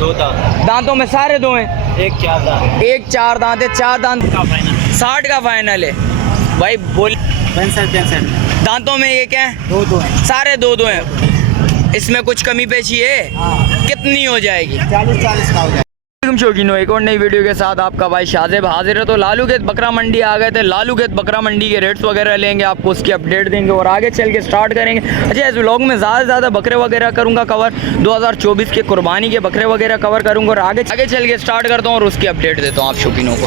दो दांत। दांतों में सारे दो हैं? एक चार दांत। एक चार दांत है, चार दांत का फाइनल 60 का फाइनल है भाई। बोल 65। दांतों में ये क्या है? दो हैं। सारे दो दो हैं। इसमें कुछ कमी पेशी है? कितनी हो जाएगी? 40 का हो जाएगा। शौकीनों, एक और नई वीडियो के साथ आपका भाई शाहजेब हाजिर है। तो लालू खेत बकरा मंडी आ गए थे। लालू खेत बकरा मंडी के रेट्स वगैरह लेंगे, आपको उसकी अपडेट देंगे और आगे चल के स्टार्ट करेंगे। अच्छा, इस व्लॉग में ज़्यादा से ज़्यादा बकरे वगैरह करूँगा कवर, 2024 के कुर्बानी के बकरे वगैरह कवर करूँगा और आगे चल के स्टार्ट करता हूँ और उसकी अपडेट देता हूँ आप शौकीनों को।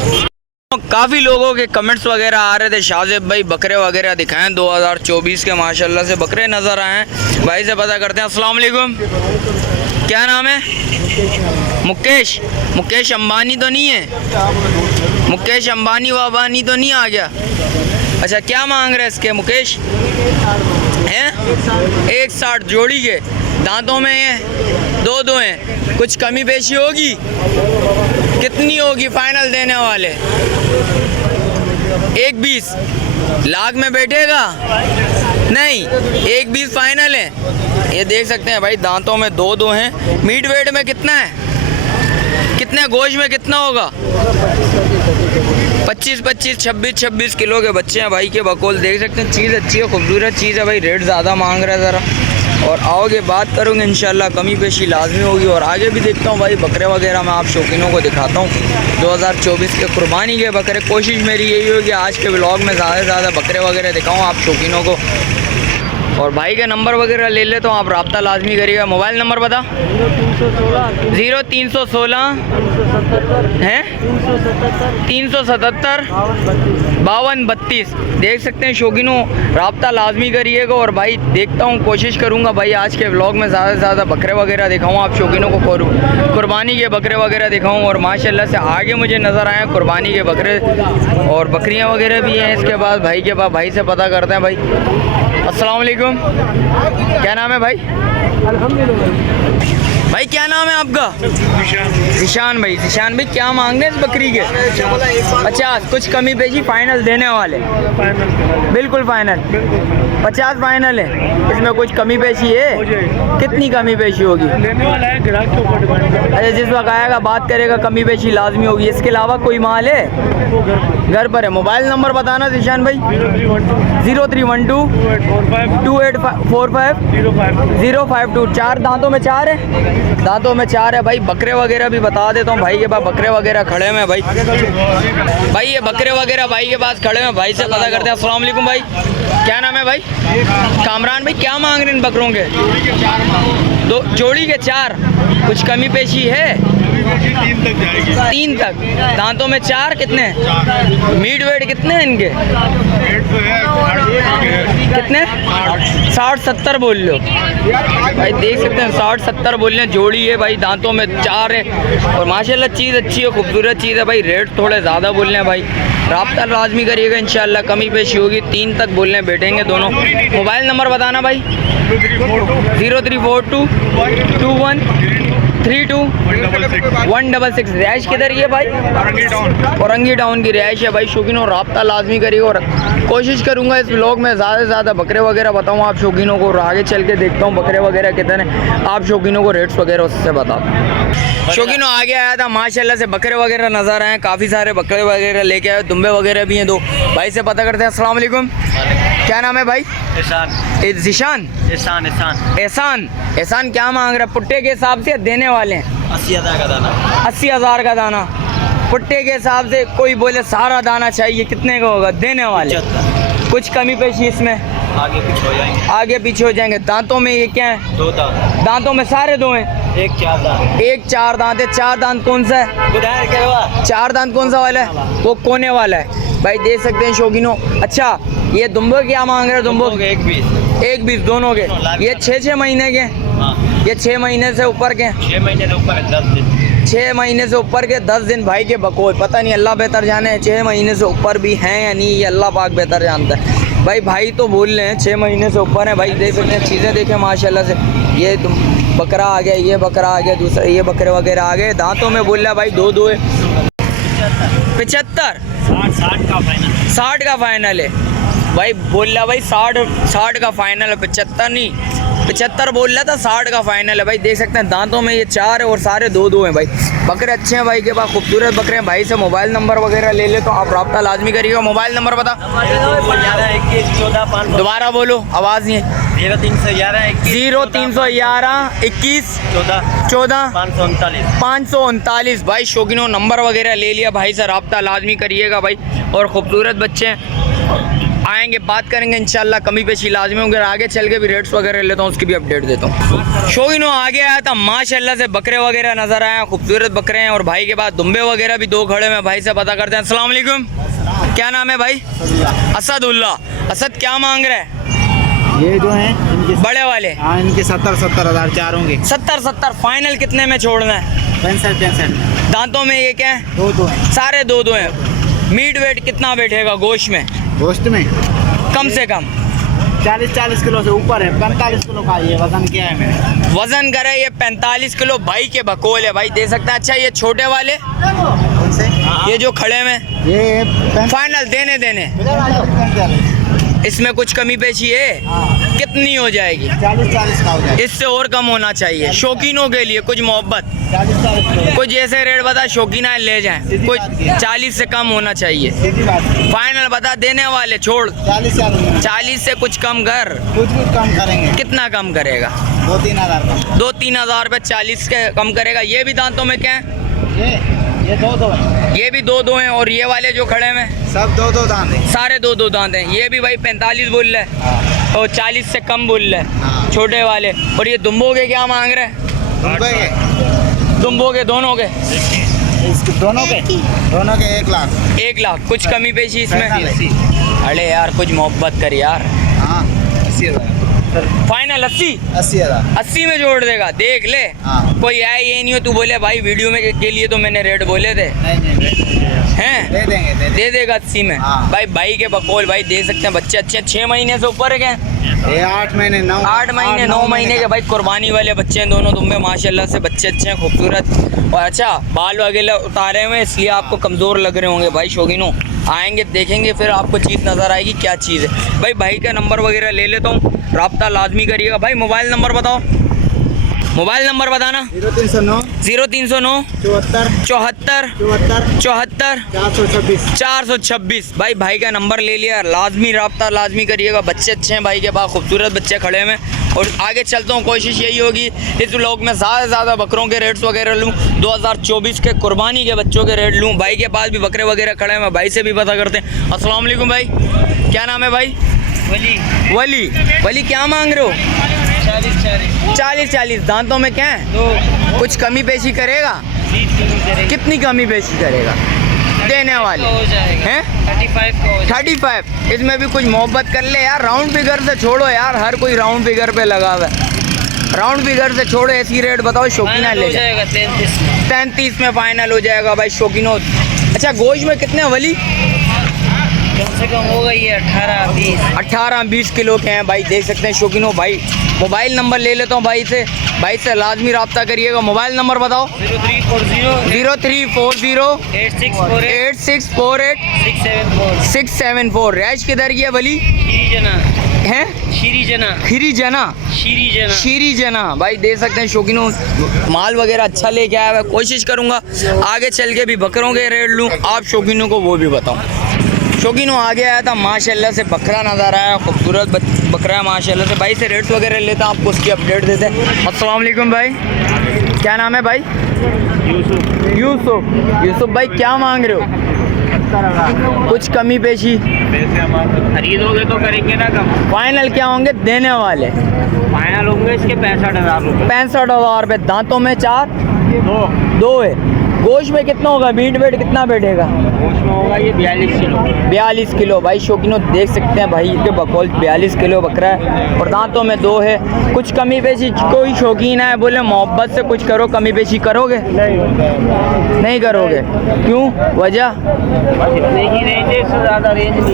काफ़ी लोगों के कमेंट्स वगैरह आ रहे थे, शाहजेब भाई बकरे वगैरह दिखाएं 2024 के। माशाल्लाह से बकरे नज़र आए। भाई से पता करते हैं। अस्सलाम वालेकुम, क्या नाम है? मुकेश। मुकेश अंबानी तो नहीं है? मुकेश अंबानी वाबानी तो नहीं आ गया? अच्छा, क्या मांग रहे हैं इसके मुकेश? हैं 160 जोड़ी के। दांतों में ये दो दो हैं। कुछ कमी पेशी होगी? कितनी होगी फाइनल देने वाले? 120 लाख में बैठेगा? नहीं, 120 फाइनल है। ये देख सकते हैं भाई, दांतों में दो दो हैं। मीट वेट में कितना है? कितने गोश्त में कितना होगा? 25 26 किलो के बच्चे हैं भाई के बकोल। देख सकते हैं, चीज़ अच्छी है, खूबसूरत चीज़ है भाई। रेट ज़्यादा मांग रहा है ज़रा, और आओगे बात करूँगे इंशाल्लाह, कमी पेशी लाजमी होगी। और आगे भी देखता हूँ भाई बकरे वगैरह मैं आप शौकीनों को दिखाता हूँ 2024 के कुर्बानी के बकरे। कोशिश मेरी यही होगी आज के व्लॉग में ज़्यादा से ज़्यादा बकरे वगैरह दिखाऊँ आप शौकीनों को। और भाई का नंबर वगैरह ले ले तो आप रब्ता लाजमी करिएगा। मोबाइल नंबर बता। 0316 हैं 377 5232। देख सकते हैं शौकीनों, रब्ता लाजमी करिएगा। और भाई देखता हूँ, कोशिश करूँगा भाई आज के व्लॉग में ज़्यादा से ज़्यादा बकरे वगैरह दिखाऊँ आप शौकीनों को, कुर्बानी के बकरे वगैरह दिखाऊँ। और माशाल्लाह से आगे मुझे नज़र आए कुर्बानी के बकरे और बकरियाँ वगैरह भी हैं। इसके बाद भाई के पास, भाई से पता करते हैं भाई। अस्सलाम वालेकुम, क्या नाम है भाई? भाई क्या नाम है आपका? जिशान भाई। जिशान भाई, क्या मांग रहे हैं इस बकरी के? 50। कुछ कमी पेशी फाइनल देने वाले? बिल्कुल फाइनल 50 फाइनल है। इसमें कुछ कमी पेशी है? कितनी कमी पेशी होगी? लेने वाला है ग्राहक के ऊपर डिपेंड करता अच्छा, जिस वक्त आएगा बात करेगा, कमी पेशी लाजमी होगी। इसके अलावा कोई माल है? घर पर है। मोबाइल नंबर बताना जिशान भाई। 0312 2845 052। चार दांतों में चार है? दांतों में चार है भाई। बकरे वगैरह भी बता देता हूँ भाई के पास, बकरे वगैरह खड़े हैं भाई। भाई ये बकरे वगैरह भाई के पास खड़े हैं, भाई से पता करते हैं। अस्सलाम वालेकुम भाई, क्या नाम है भाई? कामरान भाई, क्या मांग रहे हैं इन बकरों के? दो जोड़ी के 4। कुछ कमी पेशी है? 3 तक जाएगी। 3 तक। दांतों में 4। कितने? मीट वेट कितने हैं इनके? कितने? 60-70 बोल लो भाई। देख सकते हैं 60-70 बोल रहे हैं। जोड़ी है भाई, दांतों में 4 है और माशाल्लाह चीज़ अच्छी है, खूबसूरत चीज़ है भाई। रेट थोड़े ज़्यादा बोल रहे हैं भाई, रब्ता लाजमी करिएगा इंशाल्लाह, कमी पेशी होगी। 3 तक बोल रहे हैं, बैठेंगे दोनों। मोबाइल नंबर बताना भाई। 0342 21 32 166। रिहाइश किधर ही है भाई? औरंगी टाउन की रिहाइश है भाई शौकीनों। रब्ता लाजमी करिएगा और कोशिश करूँगा इस व्लॉग में ज़्यादा से ज़्यादा बकरे वगैरह बताऊँ आप शौकीनों को। और आगे चल के देखता हूँ बकरे वगैरह कितने आप शौकीनों को रेट्स वगैरह उससे बताता हूँ। शौकीनों आगे आया था, माशाल्लाह से बकरे वगैरह नज़र आए। काफ़ी सारे बकरे वगैरह लेके आए, दुम्बे वगैरह भी हैं दो। भाई से पता करते हैं। अस्सलाम वालेकुम, क्या नाम है भाई? जिशान। एहसान। एहसान, क्या मांग रहा है? पुट्टे के हिसाब से देने वाले हैं? 80,000 का दाना। 80,000 का दाना। पुट्टे के हिसाब से कोई बोले सारा दाना चाहिए, कितने का होगा देने वाले? 75। कुछ कमी पेशी इसमें? आगे पीछे हो जाएंगे। आगे पीछे हो जाएंगे। दांतों में ये क्या है? 2 दांत। दांतों में सारे दो हैं? एक चार दांत। एक चार दांत है। चार दांत कौन सा है? चार दांत कौन सा वाला है? वो कोने वाला है भाई। देख सकते हैं शौकीनों। अच्छा, ये दुम्बो क्या मांग रहे हैं? दुम्बो 120 दोनों के। ये 6 महीने के? ये 6 महीने से ऊपर के? 6 महीने से ऊपर 10 दिन। 6 महीने से ऊपर के 10 दिन भाई के बकोल। पता नहीं, अल्लाह बेहतर जाने 6 महीने से ऊपर भी हैं या नहीं, ये अल्लाह पाक बेहतर जानता है भाई। भाई तो बोल रहे हैं 6 महीने से ऊपर है भाई। देख सकते हैं, चीज़ें देखें माशाल्लाह से। ये बकरा आ गया, ये बकरा आ गया, दूसरा ये बकरे वगैरह आ गए। दांतों में बोल रहा है भाई दो है। 75। 60 का फाइनल है भाई। बोल रहा भाई 60 का फाइनल है, 75 नहीं। 75 बोल रहा था, 60 का फाइनल है भाई। देख सकते हैं दांतों में ये 4 है और सारे 2-2 हैं भाई। बकरे अच्छे हैं भाई के पास, खूबसूरत बकरे हैं। भाई से मोबाइल नंबर वगैरह ले ले तो आप रब्ता लाजमी करिएगा। मोबाइल नंबर बता, 11 दोबारा बोलो, आवाज़ नहीं है। 0311 21 14 14 539। 539 भाई। शौकीनों नंबर वगैरह ले लिया, भाई से रब्ता लाजमी करिएगा भाई। और खूबसूरत बच्चे हैं, आएंगे बात करेंगे इंशाल्लाह, कमी पेशी लाजमी होंगे। आगे चल के भी रेट्स वगैरह लेता हूँ, उसकी भी अपडेट देता हूँ। शौकीनों आगे आया था माशाल्लाह से बकरे वगैरह नज़र आए हैं, खूबसूरत बकरे हैं। और भाई के बाद दुम्बे वगैरह भी 2 खड़े हैं, भाई से पता करते हैं। अस्सलाम वालेकुम, क्या नाम है भाई? असदुल्ला। असद क्या मांग रहे हैं ये जो हैं इनके बड़े वाले? हाँ, इनके 70 हज़ार चारों के। 70 फाइनल कितने में छोड़ना है? 65 दांतों में ये क्या है? 2 हैं। सारे 2 हैं। मीट वेट कितना बैठेगा गोश्त में? गोश्त में कम से कम 40 किलो से ऊपर है। 45 किलो का ये वजन क्या है मेरे? वजन करे ये 45 किलो भाई के बकोल है भाई, दे सकता है। अच्छा ये छोटे वाले कौन से? ये जो खड़े में ये फाइनल देने इसमें कुछ कमी पेशी है? कितनी हो जाएगी? 40 का हो जाए। इससे और कम होना चाहिए शौकीनों के लिए, कुछ मोहब्बत। 40 किलो। कुछ जैसे रेट बता शौकीन है ले जाएं, कुछ 40 से कम होना चाहिए। सीधी बात है। फाइनल बता देने वाले, छोड़ 40 से कुछ कम कर। कुछ भी कम करेंगे। कितना कम करेगा? 2-3 हज़ार का। 2-3 हज़ार रुपये 40 के कम करेगा। ये भी दांतों में क्या है? ये 2 हैं। ये भी 2 हैं। और ये वाले जो खड़े में सब 2 दांत हैं। सारे 2 दांत हैं। ये भी भाई 45 बोल रहे हैं हाँ। और 40 से कम बोल रहे हैं हाँ। छोटे वाले। और ये दुम्बो के क्या मांग रहे हैं? दुम्बो के दोनों के? इसके दोनों के 1 लाख। 1 लाख। कुछ कमी पेशी इसमें? 80। अरे यार कुछ मोहब्बत कर यार। हाँ 80 हज़ार। फाइनल 80 हज़ार। 80 में जोड़ देगा, देख ले। हाँ। कोई आए ये नहीं हो तू बोले भाई वीडियो में के लिए तो मैंने रेट बोले थे नहीं हैं, दे देंगे। दे देगा 80 में। हाँ। भाई के बकौल भाई दे सकते हैं। बच्चे अच्छे 6 महीने से ऊपर है क्या? ये 8 महीने 9 महीने के भाई कुर्बानी वाले बच्चे हैं दोनों दुम्बे, माशाल्लाह से बच्चे अच्छे हैं, खूबसूरत। और अच्छा बाल वगैरह उतारे हुए इसलिए आपको कमज़ोर लग रहे होंगे भाई। शौकीनों आएंगे देखेंगे फिर आपको चीज़ नज़र आएगी क्या चीज़ है। भाई का नंबर वगैरह ले लेता हूँ, रब्ता लाजमी करिएगा। भाई मोबाइल नंबर बताओ, मोबाइल नंबर बताना। 0309 0309 74 74 426। भाई का नंबर ले लिया, लाजमी रब्ता लाजमी करिएगा। बच्चे अच्छे हैं भाई के पास, खूबसूरत बच्चे खड़े हैं। और आगे चलता हूँ, कोशिश यही होगी इस व्लॉग में ज़्यादा से ज़्यादा बकरों के रेट्स वगैरह लूँ, 2024 के कुर्बानी के बच्चों के रेट लूँ। भाई के पास भी बकरे वगैरह खड़े हैं, भाई से भी पता करते हैं। अस्सलाम वालेकुम भाई, क्या नाम है भाई? वली क्या मांग रहे हो? 40 दांतों में क्या है? कुछ कमी पेशी करेगा? कितनी कमी पेशी करेगा देने वाले हैं? 35। इसमें भी कुछ मोहब्बत कर ले यार। राउंड फिगर से छोड़ो यार, हर कोई राउंड फिगर पे लगा हुआ है। राउंड फिगर से छोड़ो, ऐसी रेट बताओ शौकीना ले जाएगा। 33 में फाइनल हो जाएगा भाई शौकीनों। अच्छा गोश्त में कितने वली? कम से कम होगा ये 18-20 किलो के हैं भाई, देख सकते हैं शौकीनों। भाई मोबाइल नंबर ले लेता हूँ भाई से लाजमी रब्ता करिएगा। मोबाइल नंबर बताओ। 0340 8648 674। रैश किधर की है वली? हैं? शीरी जना भाई, दे सकते हैं शौकीनों। माल वगैरह अच्छा लेके आया है, कोशिश करूँगा आगे चल के भी बकरों के रेट लूँ, आप शौकीनों को वो भी बताऊँ। शौकीनों आगे आया था माशाल्लाह से बकरा नज़र आया, खूबसूरत बकरा है माशाल्लाह से। भाई से रेट्स वगैरह लेता हूँ, आपको उसकी अपडेट देते हैं। अस्सलाम वालेकुम भाई, क्या नाम है भाई? यूसुफ भाई क्या मांग रहे हो? कुछ कमी पेशी? खरीदोगे तो करेंगे ना कम। फाइनल क्या होंगे देने वाले? फाइनल होंगे इसके 65,000 रुपये। 65,000 रुपये। दांतों में 4 2 है। गोश्त में कितना होगा? मीट वेट कितना बैठेगा? गोश्त में होगा ये 42 किलो भाई शौकीनों, देख सकते हैं भाई के बकौल 42 किलो बकरा है। और दांतों में 2 है। कुछ कमी पेशी कोई शौकीन है बोले मोहब्बत से कुछ करो, कमी पेशी करोगे? नहीं करोगे, क्यों? वजह?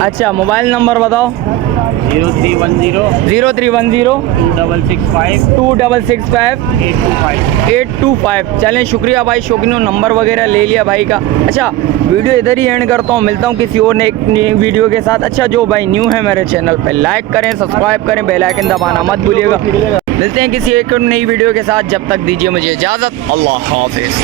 अच्छा मोबाइल नंबर बताओ। 0310 2665 825। चलें शुक्रिया भाई शौकीनों, नंबर वगैरह ले लिया भाई का। अच्छा वीडियो इधर ही एंड करता हूँ, मिलता हूँ किसी और एक नई वीडियो के साथ। अच्छा जो भाई न्यू है मेरे चैनल पे लाइक करें, सब्सक्राइब करें, बेल आइकन दबाना मत भूलिएगा। मिलते हैं किसी एक और नई वीडियो के साथ, जब तक दीजिए मुझे इजाज़त। अल्लाह हाफिज़।